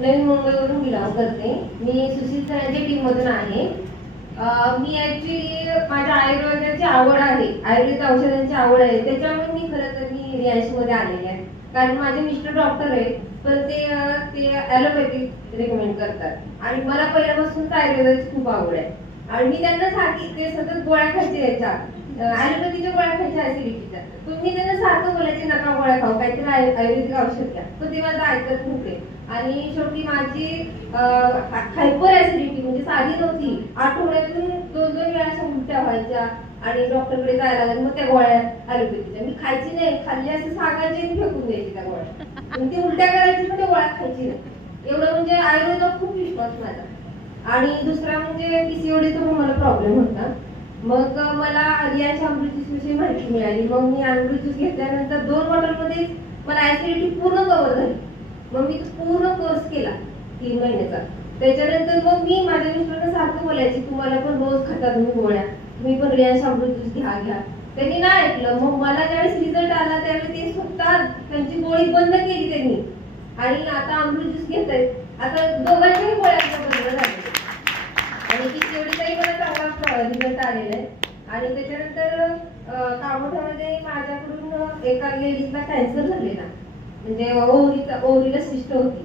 नवी मुंबईवरून बिलॉंग करते. मी सुशील सरांच्या टीम मधून आहे. मी ऍक्च्युली माझ्या आयुर्वेदाची आवड आहे, आयुर्वेद औषधांची आवड आहे, त्याच्यामुळे मी खरं तर मी रियान्श मध्ये आलेले आहे. कारण माझे मिस्टर डॉक्टर आहेत, पण ते ॲलोपॅथिक रिकमेंड करतात आणि मला पहिल्यापासून आयुर्वेदाची खूप आवड आहे. आणि मी त्यांना सांगितले सतत गोळ्या खायच्या याच्या ॲलोपॅथीच्या गोळ्या खायच्या ऍसिडिटीच्या, पण मी त्यांना सारखं बोलायचे नका गोळ्या खाऊ, काहीतरी आयुर्वेदिक औषध घ्या, पण ते माझं ऐकत नव्हते. आणि शेवटी माझी हायपर ऍसिडिटी म्हणजे साधी नव्हती, आठवड्यातून 2-2 वेळा अशा उलट्या व्हायच्या आणि डॉक्टरकडे जायला लागलं. मग त्या गोळ्या ॲलोपॅथीच्या मी खायची नाही, खाल्ली असं सांगायचे आणि फेकून द्यायची त्या गोळ्या. ती उलट्या करायची पण त्या गोळ्या खायची नाही. एवढं म्हणजे आयुर्वेदात खूप विश्वास माझा. आणि दुसरा म्हणजे पीसीओडीचा पण मला प्रॉब्लेम होता. मग मला रियान्श अमृत ज्यूस विषयी माहिती मिळाली. मग मी अमृत ज्यूस घेतल्यानंतर 2 बॉटलमध्ये मला ऍसिडिटी पूर्ण कव्हर झाली. मग मी पूर्ण कोर्स केला 3 महिन्याचा. त्याच्यानंतर मग मी माझ्या मिस्टरांना सारखं बोलायची तुम्हाला पण रोज खाता तुम्ही गोळ्या, तुम्ही पण रियान्श अमृत ज्यूस घ्या. त्यांनी नाही ऐकलं. मग मला ज्यावेळेस रिझल्ट आला त्यावेळी ते स्वतः त्यांची गोळी बंद केली त्यांनी आणि आता अमृत ज्यूस घेत आहेत. आता दोघांच्याही गोळ्या बंद झाल्या आणि पीसीओडीचाही मला चांगला रिझल्ट आलेला आहे. आणि त्याच्यानंतर कामोठ्यामध्ये माझ्याकडून एका लेडीजला कॅन्सर झालेला, म्हणजे ओव्हरीला सिस्ट होती.